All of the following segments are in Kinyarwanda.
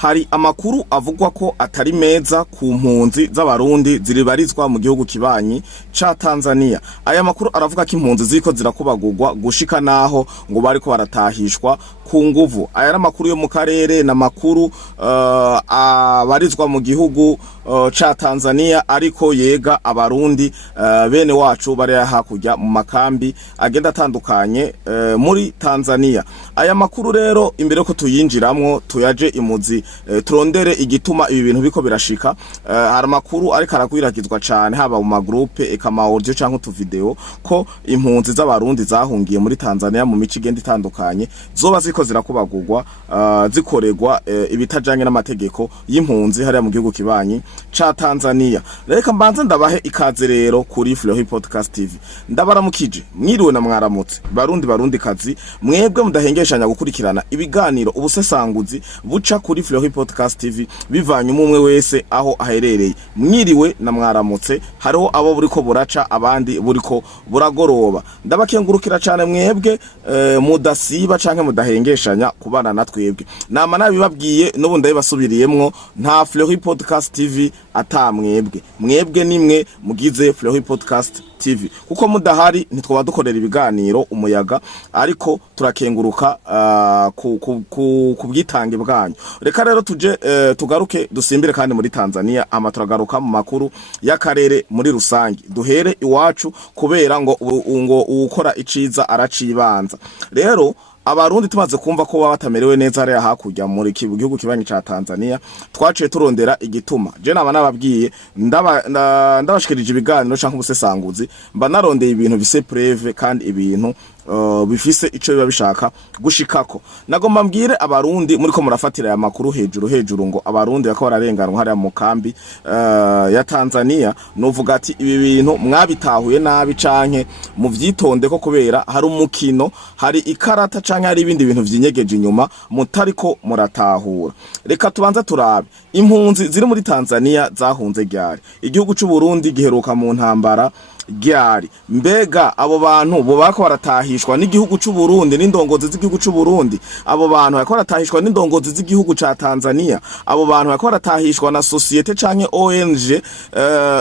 hari amakuru avugwa ko atari meza ku mpunzi z'abarundi ziribarizwa mu gihugu kibanyi ca Tanzania. Aya makuru aravuga ko impunzi ziko zirakubagurwa gushika naho ngo bariko baratahishwa ku nguvu. Aya namakuru yo mu karere na makuru abarizwa mu gihugu ca Tanzania ariko yega abarundi bene wacu bari hakurya mu makambi agenda atandukanye muri Tanzania. Aya makuru rero imbere ko tuyinjiramwo tuyaje imuzi turondere igituma ibi bintu biko birashika. Hari amakuru ariko aragwiragizwa cyane haba mu magroupe ekama audio canke tu video ko impunzi z'abarundi zahungiye muri Tanzania mu mici igenda itandukanye zoba ziko zirakubagurwa zikoregwa ibitajanye n'amategeko y'impunzi hariya mu gihugu kibanyi ca Tanzania. Reka mbanze ndabahe ikaze rero kuri Flow Podcast TV. Ndabaramukije mwiriwe na mwaramutse barundi kazi mwebwe mudahengeshanya gukurikirana ibiganiro ubusesanguzi buca kuri Flow Podcast TV bivanye umwe wese aho aherereye. Mwiriwe na mwaramutse hariho abo buriko buraca abandi buriko buragoroba. Ndabakengurukira cyane mwebwe mudasiba canke mudahengeshanya kubana na twebwe. Nama nabibabwiye n'ubu ndabibasubiriyemwo nta Flow Podcast TV mwebwe nimwe mugize Flow Podcast TV kuko mudahari ntitwoba dukorera ibiganiro umuyaga ariko turakenguruka ku bwitange bwanyu. Reka rero tuje tugaruke dusimbire kandi muri Tanzania ama turagaruka mu makuru y'akarere muri rusangi duhere iwacu kubera ngo ukora iciza aracibanza. Rero abarundi tumaze kumva ko batamerewe neza ari hakurya muri gihugu kibanyi ca Tanzania twaciye turondera igituma. Je naba nababwiye ndabashikirije ibiganiro canke ubusesanguzi mba narondeye ibintu bise preve kandi ibintu bifise ico biba bishaka gushikako. Nagomba mbwire abarundi muri ko murafatira ya makuru hejuru ngo abarundi bako bararenganwa hariya mu kambi ya Tanzania novuga ati ibi bintu mwabitahuye nabi canke mu vyitonde ko kubera hari umukino hari ikarata canke hari ibindi bintu vyinyegeje inyuma mutariko muratahura. Reka tubanza turabe impunzi ziri muri Tanzania zahunze ryari. Igihugu c'u Burundi giheruka mu ntambara gyari mbega abo bantu bo bako baratahishwa n'igihugu c'u Burundi n'indongozi z'igihugu c'u Burundi. Abo bantu bako baratahishwa n'indongozi z'igihugu ca Tanzania. Abo bantu bako baratahishwa na societe canke ONG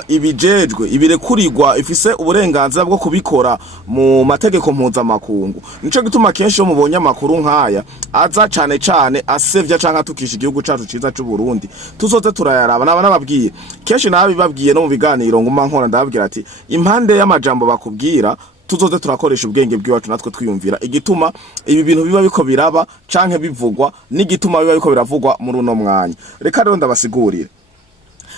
ibijejwe ibirekurirwa ifise uburenganzira bwo kubikora mu mategeko mpuzamakungu. Nico gituma kenshi yo mubonye amakuru nkaya aza cane asevya canke atukisha igihugu cacu ciza c'u Burundi tuzoze turayaraba. Nababwiye kenshi nabibabwiye no mu biganiro nguma nkora ndababwira ati impande y'amajambo bakubwira tuzoze turakoresha ubwenge bw'iwacu natwe twiyumvira igituma ibi bintu biba biko biraba canke bivugwa n'igituma biba biko biravugwa muri uno mwanya. Reka rero ndabasigurira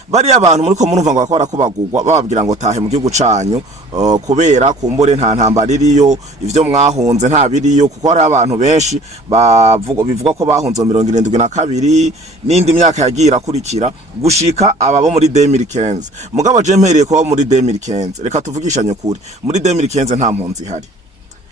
bari abantu muri ko murumva ngo bakora kubagurwa bababwira ngo tahe mu gihugu canyu kubera kumbore nta ntambara iriyo ivyo mwahunze nta biriyo kuko hari abantu benshi bivuga ko bahunze 72 n'indi myaka yagira kurikira gushika ababo muri 2015. Mugabo je mpereye ko muri 2015 reka tuvugishanye kuri muri 2015 nta mpunzi hari.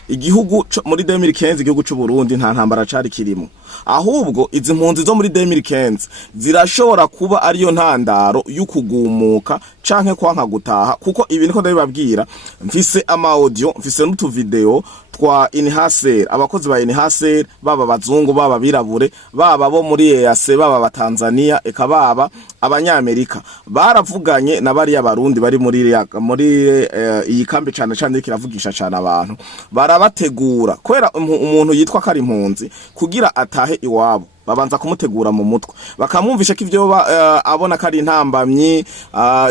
Igihugu muri 2015 igihugu c'u Burundi nta ntambara cari kirimo. Ahubwo izi mpunzi zo muri 2015 zirashobora kuba ariyo ntandaro y'ukugumuka canke kwanka gutaha kuko ibi niko ndabibabwira mfise ama audio mfise n'utu video twa Inhaser abakozi ba Inhaser baba bazungu baba birabure baba bo muri EAC baba ba Tanzania eka baba abanyamerika baravuganye na bari y'abarundi bari muri iyi kambi cane kiravugisha cane abantu barabategura kwera umuntu yitwa kari impunzi kugira atahe iwabo babanza kumutegura mu mutwe bakamwumvisha ko ivyo abona kari intambamyi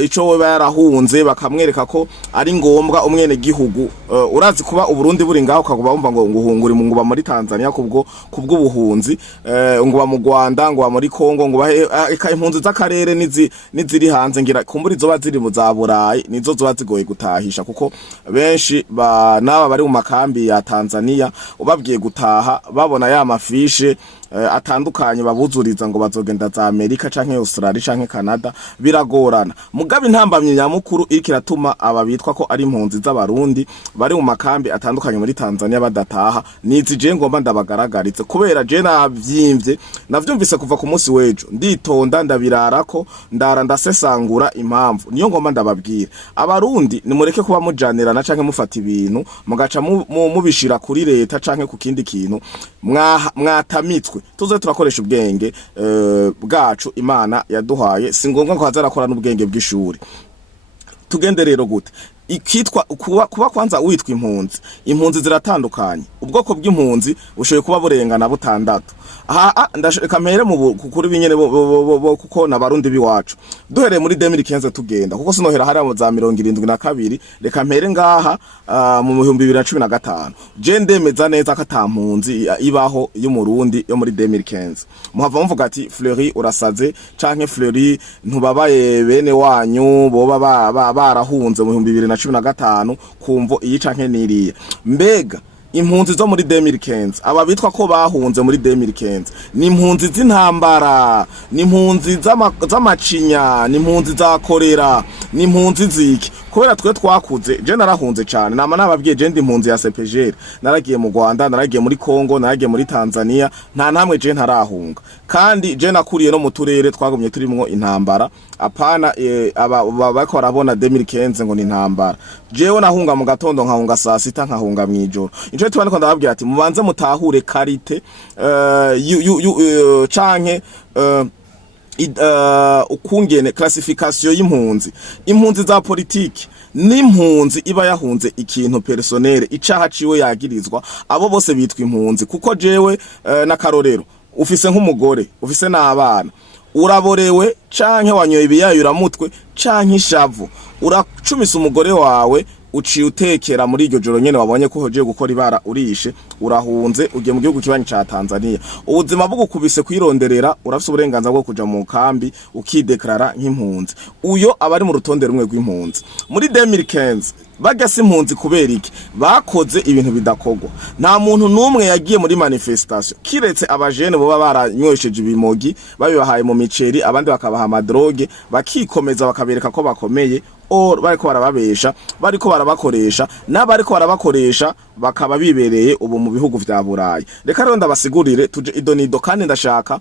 ico we yarahunze bakamwereka ko ari ngombwa umwene gihugu urazi kuba uburundi buri ngaho kaguba bumva ngo nguhunguri mu nguba muri Tanzania kubwo buhunzi nguba mu Rwanda nguba muri Kongo nguba impunzi z'akarere niziri hanze ngira kumbura izo baziri mu za Burayi nizo zo bazigoye gutahisha kuko benshi naba bari mu makambi ya Tanzania ubabwiye gutaha babona ya mafishe atandukanye babuzuriza ngo bazogenda za Amerika canke Australia canke Canada biragorana. Mugabe intambamye nyamukuru ikiratuma ababitwa ko ari impunzi z'abarundi bari mu makambi atandukanye muri Tanzania badataha nizije ngomba ndabagaragaritse kubera je navyimvye navyumvise kuva ku munsi wejo nditonda ndabirarako ndasesangura impamvu niyo ngomba ndababwira abarundi nimureke kuba mujanirana canke mufata ibintu mugaca mubishira kuri leta canke ku kindi kintu mwatamitswe natwe tuze turakoresha ubwenge bwacu Imana yaduhaye, si ngombwa ko hazarakora n'ubwenge bw'ishuri. Tugende rero gute ikitwa kuba kwanza witwa impunzi ziratandukanye. Ubwoko bw'impunzi bushoboye kuba burengana butandatu. Ndashaka mpere mu kukuri binyene kuko nabarundi biwacu duhereye muri 2015 tugenda kuko sinohera hari mu za 72 reka mpere ngaha mu 2015 je ndemeza neza ko atampunzi ibaho y'umurundi yo muri 2015. Muhava mvuga ati Fleury urasaze canke Fleury ntubabaye bene wanyu boba barahunze mu 2015 kumvo iyi canke niriye. Mbega impunzi zo muri 2015 aba bitwa ko bahunze muri 2015 ni impunzi z'intambara, ni impunzi z'amacinya, ni impunzi za korera, ni impunzi ziki. Kubera twe twakuze je narahunze cyane nama nababwiye je ndi impunzi ya CPGR, naragiye mu Rwanda, naragiye muri Kongo, naragiye muri Tanzania, nta namwe je ntarahunga. Kandi je nakuriye no mu turere twagumye turimwo intambara. Apana bako barabona 2015 ngo ni intambara. Jewe nahunga mu gatondo nkahunga saa sita nkahunga mwijoro. Injo tubane ko ndababwiye ati mubanze mutahure karite canke ukungene classification y'impunzi za politiki n'impunzi iba yahunze ikintu personnel icaha ciwe yagirizwa, abo bose bitwa impunzi. Kuko jewe na karorero ufise nk'umugore ufise n'abana uraborewe canke wanyoye ibiyayura mutwe canke ishavu uracumisa umugore wawe uciye utekera muri iryo joro nyene wabonye ko hoje gukora ibara urishe urahunze ugiye mu gihugu kibanyi ca Tanzania. Ubuzima bugukubise kwironderera urafise uburenganzira bwo kuja mu kambi ukideklara nk'impunzi. Uyo abari mu rutonde rumwe rw'impunzi. Muri 2015 bagase impunzi kubera iki bakoze ibintu bidakogwa. Nta muntu numwe yagiye muri manifestation kiretse abajene boba baranywesheje ibimogi babibahaye mu miceri, abandi bakabaha amadroge bakikomeza bakabereka ko bakomeye, bariko barababesha, bariko barabakoresha, n'abariko barabakoresha bakaba bibereye ubu mu bihugu vya Burayi. Reka rero ndabasigurire tuje idonido, kandi ndashaka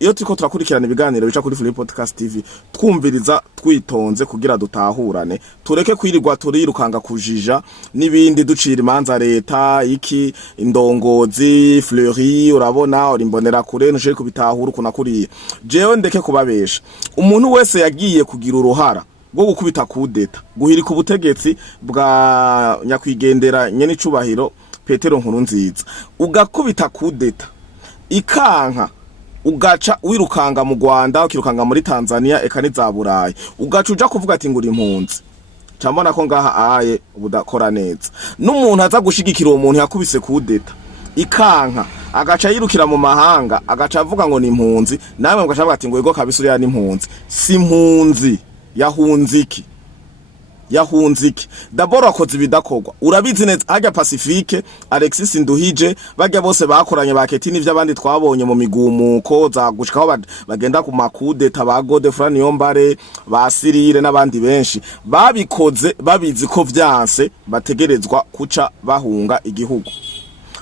iyo turiko turakurikirana ibiganiro bica kuri Fleury Podcast TV twumviriza twitonze kugira dutahurane, tureke kwirirwa turirukanga kujija n'ibindi ducira imanza leta iki indongozi Fleury urabona uri mbonera kure nje kubitahura kunakuriye. Jewe ndeke kubabesha. Umuntu wese yagiye kugira uruhara bwo gukubita kudeta guhirika ubutegetsi bwa nyakwigendera nyene icubahiro Petero Nkurunziza, ugakubita kudeta ikanka ugaca wirukanga mu Rwanda ukirukanga muri Tanzania eka niza Burayi, ugaca uja kuvuga ati nguri impunzi. Cambona ko ngaha aye ubudakora neza. N'umuntu aza gushigikira uwo muntu yakubise kudeta ikanka agaca yirukira mu mahanga agaca avuga ngo ni impunzi, namwe mugaca avuga ati ngo ego kabisa uriya ni impunzi. Si impunzi yahunziki daboro akoze ibidakogwa. Urabizi neza hajya Pacifique Alexis Nduhije bajya bose bakoranye baketi n'ivyo abandi twabonye mu migumuko za gushikaho bagenda ku makude tabagode Fran Yombare ba Sirire n'abandi benshi babikoze babizi ko vyanse bategerezwa kuca bahunga igihugu.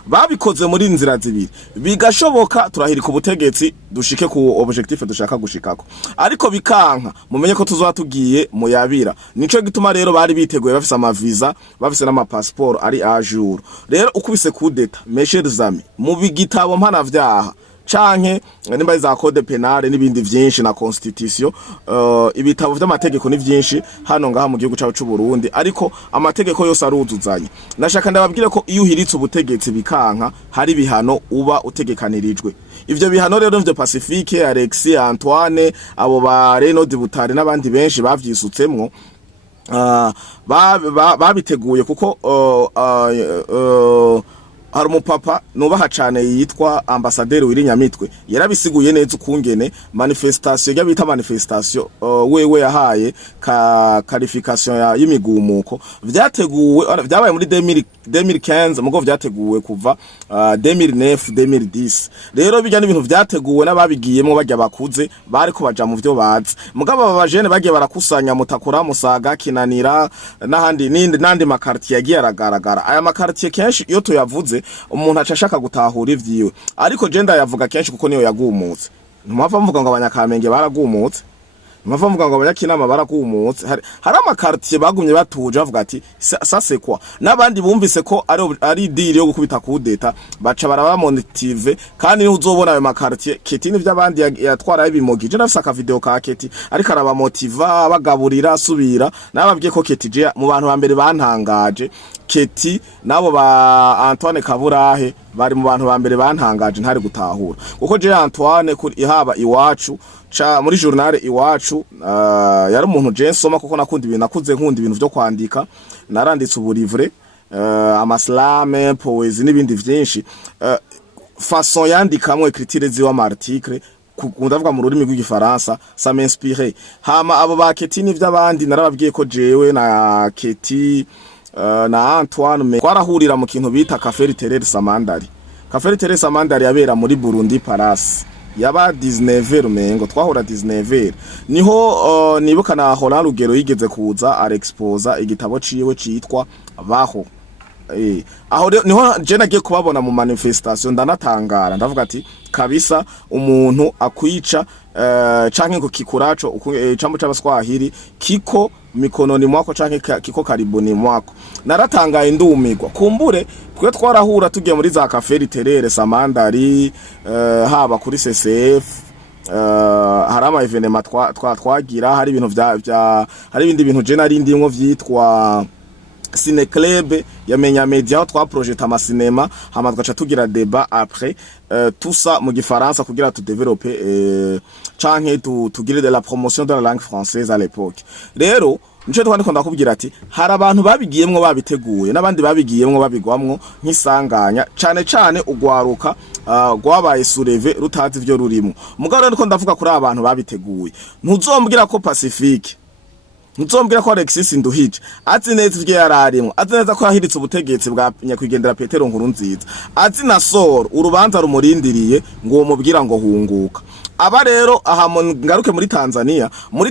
Babikoze muri nzira zibiri bigashoboka turahirika ubutegetsi dushike ku objectif dushaka gushikako, ariko bikanka mumenye ko tuzoba tugiye mu yabira. Nico gituma rero bari biteguye bafise amaviza bafise n'amapassport ari a jour. Rero ukubise kudeta mes amis mu bigitabo mpana vyaha canke nimba za code penale n'ibindi vyinshi na constitution, ibitabo vy'amategeko ni vyinshi hano ngaha mu gihugu cyacu Burundi, ariko amategeko yose aruzuzanye. Nashaka ndababwire ko iyo uhiritse ubutegetsi bikanka hari bihano uba utegekanirijwe. Ivyo bihano rero vyo Pacifique Alexis Antoine abo ba Renod Butare n'abandi benshi bavyisutsemwo babiteguye kuko hari umupapa nubaha cane yitwa Ambassadeur Wirinyamitwe yarabisiguye neza ukungene manifestation y'abita manifestation wewe yahaye qualification y'imigumuko vyateguwe vyabaye muri 2015 mugo vyateguwe kuva 2009 2010. Rero bijyana ibintu vyateguwe n'ababigiyemo bajya bakuze bariko baja mu vyo bazi. Mugabo abajene bagiye barakusanya Mutakura Musaga Kinanira n'ahandi nandi makartier yagiye aragaragara. Aya makartier kenshi iyo tuyavuze umuntu acashaka gutahura ivyiwe, ariko je ndayavuga kenshi kuko niyo yagumutse. Ntumava mvuga ngo abanyakamenge baragumutse. Mpava mvuga ngo abanyakinama barakumutse hari amakartier bagumye batuje bavuga ati ça c'est quoi nabandi bumvise ko ari deal yo gukubita kudeta baca baraba motive kandi niho uzobona ayo makartier Keti ni vy'abandi yatwara ibimogi je nafise aka video ka Keti ariko araba motiva bagaburira subira nababwiye ko Keti je mu bantu ba mbere bantangaje Keti nabo ba Antoine Kaburahe bari mu bantu ba mbere bantangaje ntari gutahura kuko je Antoine kuri ihaba iwacu muri journal iwacu yari umuntu je nsoma kuko nakunda ibintu nakuze nkunda ibintu byo kwandika naranditse uburivre amaslame poesie n'ibindi vyinshi façon yandikamwe écriture ziwa article ndavuga mu rurimi rw'igifaransa ça m'inspire hama abo ba Keti ni vy'abandi narababwiye ko jewe na Keti na Antoine twarahurira mu kintu bita Café Littéraire Samandari. Café Littéraire Samandari yabera muri Burundi Palace yaba 19h mengo twahora 19h niho nibuka na Horan Rugero yigeze kuza arexposa igitabo ciwe citwa Baho aho niho je nagiye kubabona mu manifestation ndanatangara ndavuga ati kabisa umuntu akwica canke ngo kikuracho cambo c'abaswahili kiko mikononi mwako canke kiko karibuni mwako naratangaye ndumigwa kumbure twe twarahura tugiye muri za Café Littéraire Samandari haba kuri CCF hari ama evenement twagira hari ibintu hari ibindi bintu je nari ndimwo vyitwa Cine Club yamenya media twa project ama cinema hama twacha tugira débat après tout ça mu gifaransa kugira tu développer canke tugire de la promotion de la langue française à l'époque rero nico twandiko ndakubwira ati hari abantu babigiyemwo babiteguye nabandi babigiyemwo babigwamwo nk'isanganya cane ugwaruka gwabaye sureve rutazi ivyo rurimo mugabo rero ndiko ndavuga kuri abantu babiteguye ntuzombwira ko Pacifique ntuzombwira ko Alexis Nduhije azi neza ivyo yararimo azi neza ko yahiritse ubutegetsi bwa nyakwigendera Petero Nkurunziza azi na Soro urubanza rumurindiriye ngo umubwira ngo hunguka aba rero aha ngaruke muri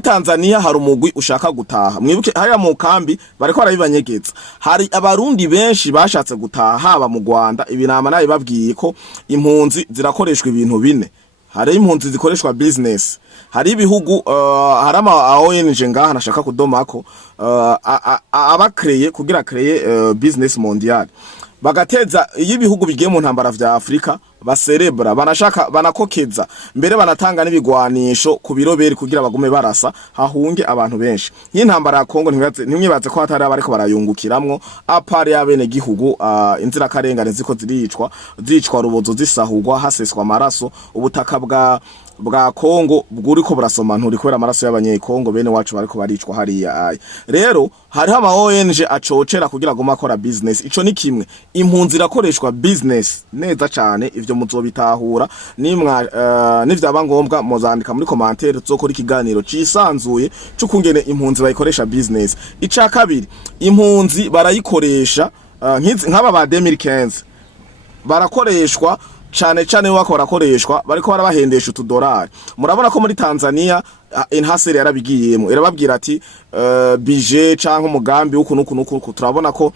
Tanzania hari umugwi ushaka gutaha mwibuke haya mu kambi bariko barabibanyegeza hari abarundi benshi bashatse gutaha haba mu Rwanda ibinama nayo babwiye ko impunzi zirakoreshwa ibintu bine hari impunzi zikoreshwa business hari ibihugu hari ama ONG ngaha nashaka kudomako aba kugira créer business mondial bagateza iyo ibihugu bigiye mu ntambara vya Afrika baserebra banashaka banakokeza mbere banatanga n'ibigwanisho ku biroberi kugira bagume barasa hahunge abantu benshi y'intambara ya Kongo ntimwibaze ko hatari abariko barayungukiramwo apare y'abene gihugu inzira karengane ziko zicwa rubozo zisahurwa haseswa amaraso ubutaka bwa Kongo bwuriko burasoma nturi kubera amaraso y'abanyekongo bene wacu bariko baricwa hariya ayi rero hariho ama ONG acocera kugira ngo makora business ico ni kimwe impunzi irakoreshwa business neza cyane ivyo muzobitahura nimwa n'ivyaba ngombwa muzandika muri commentaire zokora ikiganiro cisanzuye cyo kungene impunzi bayikoresha business ica kabiri impunzi barayikoresha nk'aba ba 2015 barakoreshwa cane wako barakoreshwa bariko barabahendesha $2 murabona ko muri Tanzania Inhasere yarabigiyemo irababwira ati budget canke umugambi uku turabona ko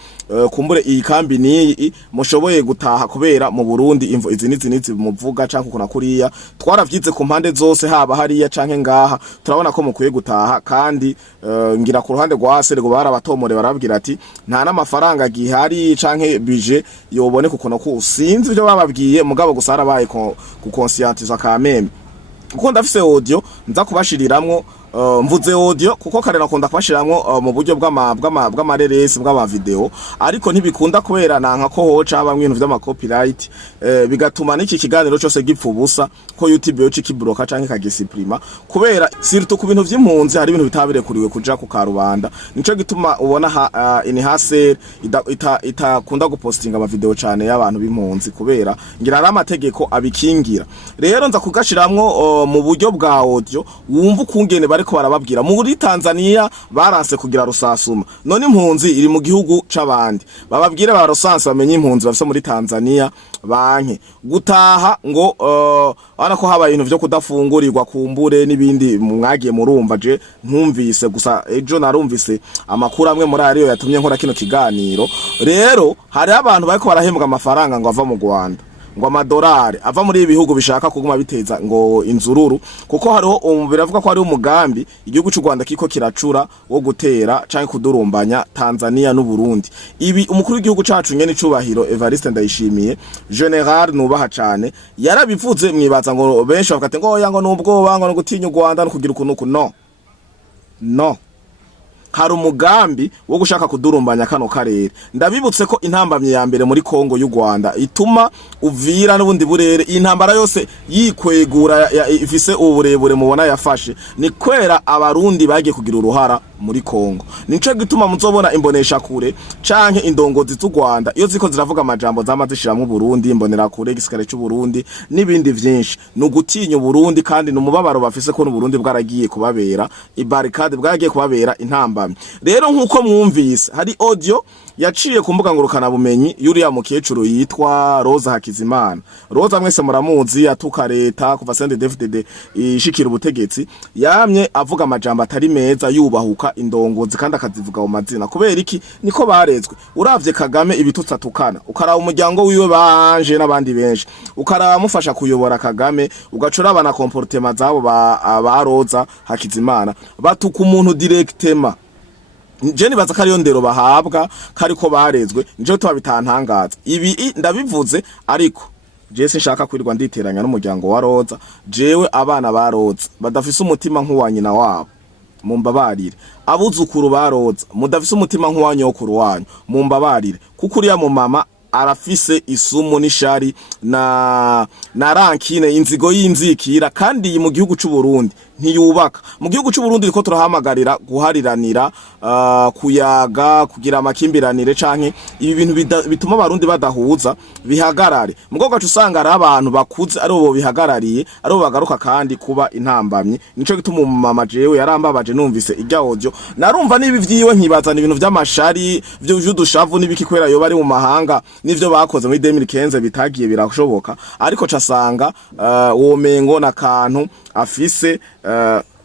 kumbure iyi kambi ni mushoboye gutaha kubera mu Burundi imvo izi muvuga canke kuna kuriya twaravyize ku mpande zose haba hariya canke ngaha turabona ko mukwiye gutaha kandi ngira ku ruhande rwa Hasere go barabatomore barabwira ati nta n'amafaranga gihari canke budget yobone kuko ko usinzi byo bababwiye mugabo gusa harabaye ku conscientiser kameme kuko ndafise audio nza kubashiriramwo mvuze audio kuko kare nakunda kubashiramwo mu buryo bw'amareresi bw'ama video ariko ntibikunda kubera nanka ko hoca bamwe ibintu vy'ama copyright bigatuma n'iki kiganiro cyose gipfa ubusa ko YouTube yo cikibroka canke kagisiprima kubera surtout ku bintu vy'impunzi hari ibintu bitabirekuriwe kuja ku karubanda nico gituma ubona Inhasere itakunda gupostinga ama video cyane y'abantu b'impunzi kubera ngira ari amategeko abikingira rero nza kugashiramwo mu buryo bwa audio wumva ukungene bariko barababwira muri Tanzania baranse kugira rusasuma none impunzi iri mu gihugu c'abandi bababwire ba rusanse bamenye impunzi bafise muri Tanzania banke gutaha ngo ana ko haba ibintu vyo kudafungurirwa kumbure nibindi mwagiye murumva je ntumvise gusa ejo narumvise amakuru amwe muri ariyo yatumye nkora kino kiganiro rero hari abantu bariko barahembwa amafaranga ngo ava mu Rwanda ngo amadolari ava muri ibi bihugu bishaka kuguma biteza ngo inzururu, kuko hariho biravuga ko hariho umugambi igihugu cy'u Rwanda kiko kiracura wo gutera canke kudurumbanya Tanzania n'u Burundi. Ibi umukuru w'igihugu cacu nyene icubahiro Evariste Ndayishimiye General nubaha cane yarabivuze, mwibaza ngo benshi bakate ngo oya ngo n'ubwoba ngo no gutinya u Rwanda no kugira ukuntu no hari umugambi wo gushaka kudurumbanya kano karere. Ndabibutse ko intambamye ya mbere muri Kongo y'u Rwanda ituma Uvira n'ubundi burere intambara yose yikwegura ifise uburebure mubona yafashe ni kwera abarundi bagiye kugira uruhara muri Kongo. Nico gituma muzobona imbonesha kure canke indongozi z'u Rwanda iyo ziko ziravuga amajambo zamazishiramwe Burundi, imbonera kure igisirikare cy'u Burundi n'ibindi vyinshi, n'ugutinya Burundi kandi n'umubabaro bafise ko n'Uburundi bwaragiye kubabera ibarikade, bwaragiye kubabera intambamye. Rero nkuko mwumvise hari audio yaciye ku mbuga ngurukana bumenyi yuriya mukecuru yitwa Rosa Hakizimana. Rosa mwese muramuzi, atuka leta kuva CNDD-FDD ishikira ubutegetsi, yamye avuga amajambo atari meza yubahuka indongozi kandi akazivuga mu mazina. Kubera iki? Niko barezwe. Uravye Kagame ibitutsi atukana, ukaraba umuryango wiwe banje n'abandi benshi, ukaraba mufasha kuyobora Kagame, ugacura abana comportement zabo ba Rosa Hakizimana batuka umuntu directement. Je nibaza ko ariyo ndero bahabwa kariko barezwe, nje tubabitantangaza. Ibi ndabivuze ariko je sinshaka kwirirwa nditeranya n'umuryango wa Roza. Jewe abana ba Roza badafise umutima nk'uwa nyina wabo mumbabarire, abuzukuru ba Roza mudafise umutima nk'uwa nyokuru wanyu mumbabarire, kuko uriya mu mama arafise isumu n'ishari na rankine inzigo y'inzikira, kandi mu gihugu cy'u Burundi ntiyubaka. Mu gihugu cy'u Burundi ko turahamagarira guhariranira, kuyaga, kugira amakimbiranire canke ibi bintu bituma abarundi badahuza bihagarare. Mugo gacu usanga ari abantu bakuze ari bo bihagarariye, ari bo bagaruka kandi kuba intambamye. Nico gituma mama jewe yarambabaje numvise irya audio, narumva nibi vyiwe nkibazana ibintu vy'amashari vy'udushavu nibiki kwera yo bari mu mahanga nivyo bakoze muri 2015 bitagiye birashoboka, ariko casanga womengo na kantu afise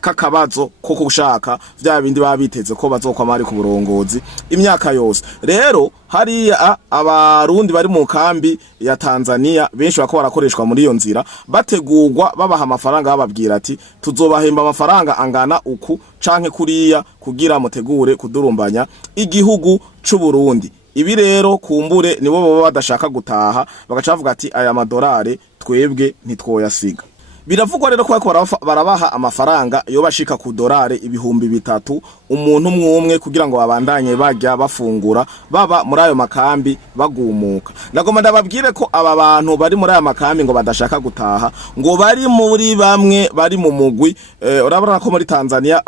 kakabazo ko kushaka vya bindi babiteze ko bazokwama ari ku burongozi imyaka yose. Rero hari abarundi bari mu kambi ya Tanzania benshi bako barakoreshwa muri iyo nzira, bategurwa babaha amafaranga, bababwira ati tuzobahemba amafaranga angana uku canke kuriya kugira mutegure kudurumbanya igihugu c'u Burundi. Ibi rero kumbure nibo baba badashaka gutaha, bagacavuga ati aya madolari twebwe ntitwoyasiga. Biravugwa rero ko barabaha amafaranga yo bashika ku dolari 3,000 umuntu umwe kugira ngo babandanye bajya bafungura baba muri ayo makambi bagumuka. Nagoma ndababwire ko aba bantu bari muri ayo makambi ngo badashaka gutaha, ngo bari muri bamwe bari mu mugwi urabona ko muri Tanzania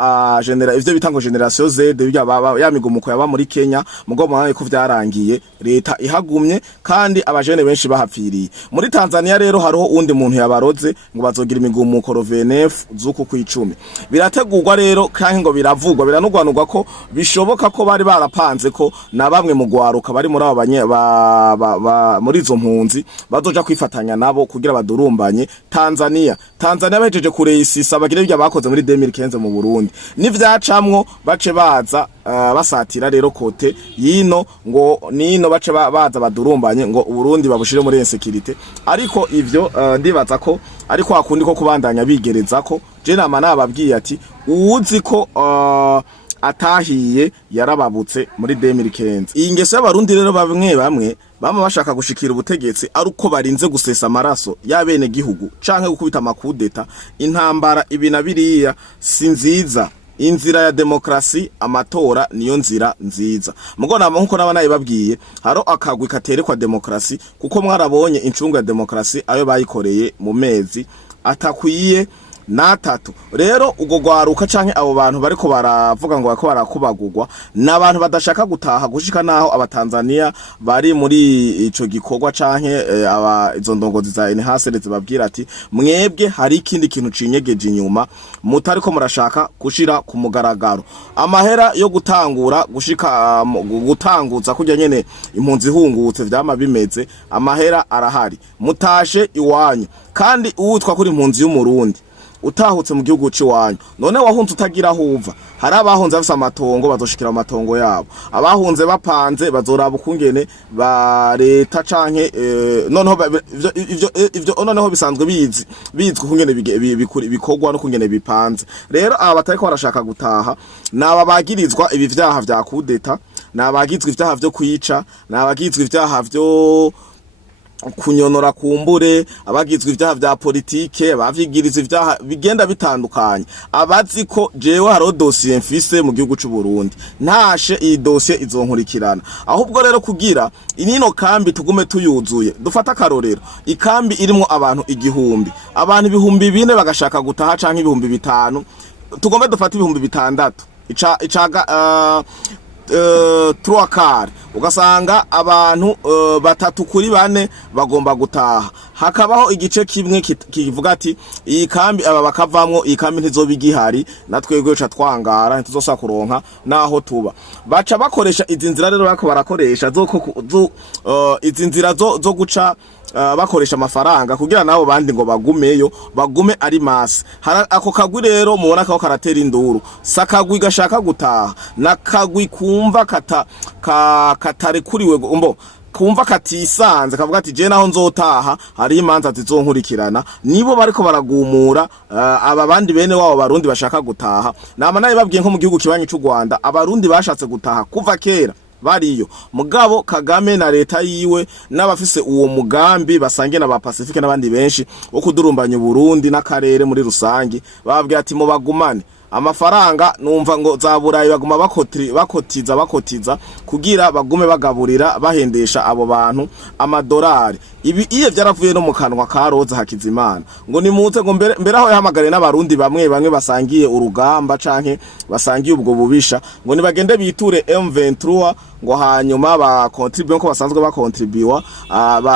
ivyo bitango generation Z ya migumuko yaba muri Kenya, mugo mwaye ko vyarangiye leta ihagumye kandi abajene benshi bahapfiriye. Muri Tanzania rero hariho undi muntu yabaroze ngo bazogira imigumuko rovenef zuku ku 10. Birategurwa rero kandi ngo biravugwa biranugwanugwa ko bishoboka ko bari barapanze ko na bamwe mu gwaruka bari muri abanye muri izo mpunzi bazoja kwifatanya nabo kugira badurumbanye Tanzania bahejeje kureisisa bagire ibyo bakoze muri 2015 mu Burundi. Nivyacamwo bace baza basatira rero kote yino ngo nino bace baza badurumbanye ngo Burundi babushire muri insécurité. Ariko ivyo ndibaza ko ariko akundi ko kubandanya bigereza ko je nama nababwiye ati uwuzi ko atahiye yarababutse muri 2015. Iyi ngeso y'abarundi rero bamwe bama bashaka gushikira ubutegetsi ari uko barinze gusesa amaraso y'abene gihugu canke gukubita amakudeta. Intambara ibinabiriya si nziza. Inzira ya demokrasi amatora niyo nzira nziza. Mugo nama nkuko nabanaye babwiye haro akagwi katerekwa demokrasi, kuko mwarabonye incungu ya demokrasi ayo bayikoreye mu mezi atakwiye natatu. Rero ugo gwaruka canke abo bantu bariko baravuga ngo bako barakubagurwa n'abantu badashaka gutaha gushika naho abatanzania bari muri ico gikorwa canke izo ndongozi za NHCR babwira ati mwebwe hari ikindi kintu cinyegeje inyuma mutariko murashaka gushira ku mugaragaro. Amahera yo gutangura gushika gutanguza kujya nyene impunzi hungutse vyama bimeze, amahera arahari mutashe iwanyu. Kandi uwutwa kuri impunzi y'umurundi utahutse mu gihugu ciwanyu none wahunze utagira huva hari abahunze bafise amatongo bazoshikira mu matongo yabo abahunze bapanze bazoraba ukungene ba leta canke noneho ivyo noneho bisanzwe bizwi ukungene bikorwa no kungene bipanze rero aba batariko barashaka gutaha naba bagirizwa ibi vyaha vya kudeta nabagizwe ivyaha vyo kwica nabagizwe ivyaha vyo kunyonora kumbure abagizwe ivyaha vya politike abavigiriza ivyaha bigenda bitandukanye abazi ko jewe haro dossier mfise mu gihugu c'u Burundi ntashe iyi dossier izonkurikirana ahubwo rero kugira inino kambi tugume tuyuzuye dufata akarorero ikambi irimo abantu igihumbi abantu ibihumbi 4 bagashaka gutaha canke ibihumbi 5 tugombe dufata ibihumbi 6 icaga 3 quart ugasanga abantu 3 kuri 4 bagomba gutaha hakabaho igice kimwe kivuga ati iyi kambi aba bakavamwo iyi kambi ntizobigihari natwegwe ca twangara ntizosha kuronka naho tuba baca bakoresha izi nzira rero bako barakoresha izi nzira zo guca bakoresha amafaranga kugira nabo bandi ngo bagume ari masi ako kagwi rero mubona ko karatera induru sakagwi gashaka gutaha nakagwi kumva katarekuriwe kumva katisanze kavuga ati je naho nzotaha hari imanza zizonkurikirana nibo bariko baragumura aba bandi bene wabo barundi bashaka gutaha nama naye babwiye nko mu gihugu kibanyi c'u Rwanda abarundi bashatse gutaha kuva kera bariyo mugabo Kagame na leta yiwe n'abafise uwo mugambi basangiye na ba Pacifique n'abandi benshi wo kudurumbanya Burundi n'akarere muri rusangi bababwiye ati mu bagumane amafaranga numva ngo zaburayi baguma bakotiza kugira bagume bagaburira bahendesha abo bantu amadolari ibi iyo byaravuye no mu kanwa ka Roza Hakizimana ngo nimuze ngo mbere aho yahamagare n'abarundi bamwe basangiye urugamba canke basangiye ubwo bubisha ngo nibagende biture M23 ngo hanyuma ba contribute ko basanzwe bakontribuwa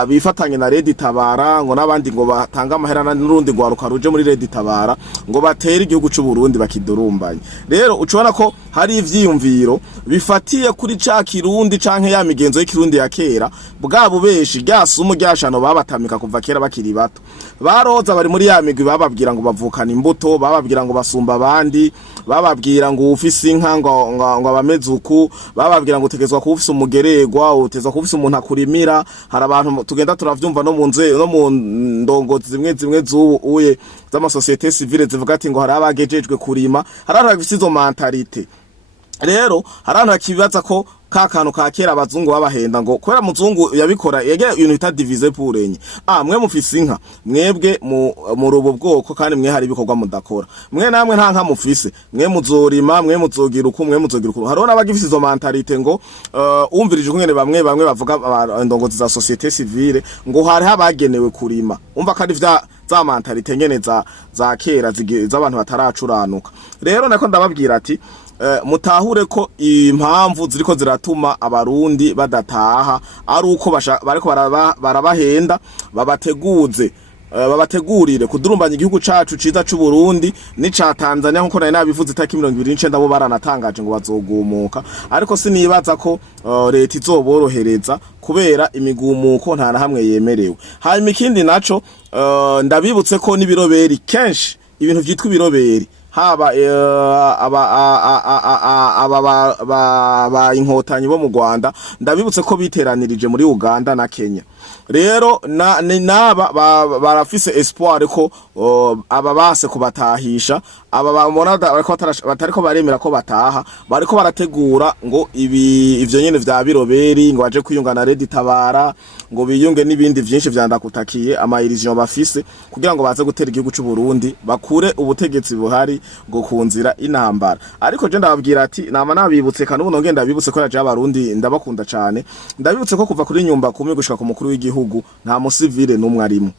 bifatanye na Red Tabara ngo nabandi ngo batanga amaherana n'urundi gwaruka ruje muri Red Tabara ngo batera igihugu c'u Burundi bakidurumbanye rero ucubona ko hari ivyiyumviro bifatiye kuri ca kirundi canke ya migenzo y'ikirundi ya kera bwabo beshi ryasumu ryashano babatamika kuva kera bakiri bato baroza bari muri ya migwi bababwira ngo bavukana imbuto bababwira ngo basumba abandi bababwira ngo ufise inka ngo abamezuku bababwira ngo utegezwa kuba ufise umugeregwa utezwa kuba ufise umuntu akurimira hari abantu tugenda turavyumva no mu nze no mu ndongozi zimwe uye z'ama societe civile zivuga ati ngo hari abagejejwe kurima hari abafise izo mentalite rero hari abantu bakibaza ko kakanu ka kera abazungu babahenda ngo kwera muzungu yabikora yege ibintu bita diviser pour enye mwe mufise inka mwebwe mu rubo bwoko kandi mwe hari ibikorwa mudakora mwe namwe nta nka mufise mwe muzorima mwe muzogira uko hariho n'abagifise izo mentalite ngo umvirije kungene bamwe bavuga indongozi za societe civile ngo hari habagenewe kurima umva kandi za mentalite ngene za kera z'abantu bataracuranuka rero nako ndababwira ati mutahure ko impamvu ziriko ziratuma abarundi badataha ari uko bariko barabahenda babategurire kudurumbanya igihugu cacu ciza c'u Burundi n'ica Tanzania nkuko nari nabivuze itaki 29 bo baranatangaje ngo bazogumuka ariko sinibaza ko leta izoborohereza kubera imigumuko nta na hamwe yemerewe hanyuma ikindi naco ndabibutse ko n'ibiroberi kenshi ibintu vyitwa ibiroberi haba aba inkotanyi bo mu Rwanda ndabibutse ko biteranirije muri Uganda na Kenya rero naba barafise espoir ko aba base kubatahisha aba bamona batariko baremera ko bataha bariko barategura ngo ivyo nyene vya biroberi ngo baje kwiyungana Red Tabara ngo biyunge n'ibindi vyinshi vyandakutakiye amairizion bafise kugira ngo baze gutera igihugu c'u Burundi bakure ubutegetsi buhari ngo kunzira intambara ariko je ndababwira ati nama nabibutse kandi ubu nongenda bibutse ko yaje abarundi ndabakunda cyane ndabibutse ko kuva kuri nyumba kumwe gushika ku mukuru w'igihugu nta musivile n'umwe arimo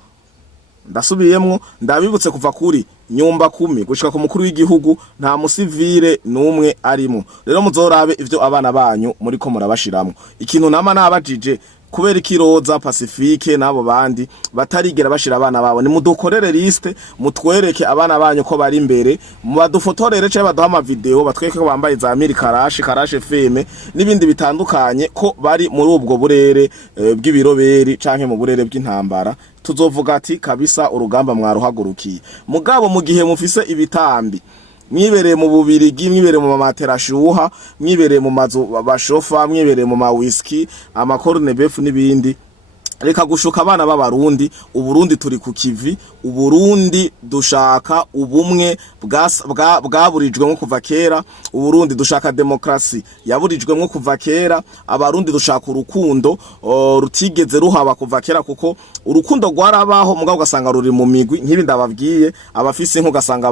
ndasubiyemwo ndabibutse kuva kuri nyumba 10 gushika ku mukuru w'igihugu nta musivile numwe arimo rero muzorabe ivyo abana banyu muri ko murabashiramwo ikintu nama nabajije kubera ikiroza Pacifique nabo bandi batarigera bashira abana babo. Ni mudukorere liste mutwereke abana banyu ko bari imbere, mu badufotorere cyo baduha ama video batweke ko bambaye za Karashi FM n'ibindi bitandukanye ko bari muri ubwo burere bw'ibiroberi canke mu burere bw'intambara. Tuzovuga ati kabisa urugamba mwaruhagurukiye. Mugabo mu gihe mufise ibitambi, mwibereye mu Bubirigi, mwibereye mu mamatera shuha, mwibereye mu mazu bashofa, mwibereye mu ma whisky, amakorne befu n'ibindi, reka gushuka abana b'abarundi. Uburundi turi ku kivi, Uburundi dushaka ubumwe bwaburijwemo kuva kera, Uburundi dushaka demokrasi yaburijwemo kuva kera, abarundi dushaka urukundo rutigeze ruhaba kuva kera, kuko urukundo rwarabaho mugabo ugasanga ruri mu migwi nk'ibi ndababwiye, abafise inko ugasanga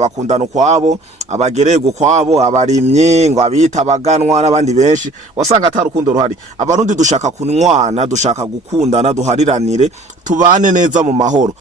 bakundana kwabo, abagerego kwabo, abarimyi ngo abita abaganwa n'abandi benshi, wasanga atari urukundo ruhari. Abarundi dushaka kunwana, dushaka gukundana, duhariranire, tubane neza mu mahoro.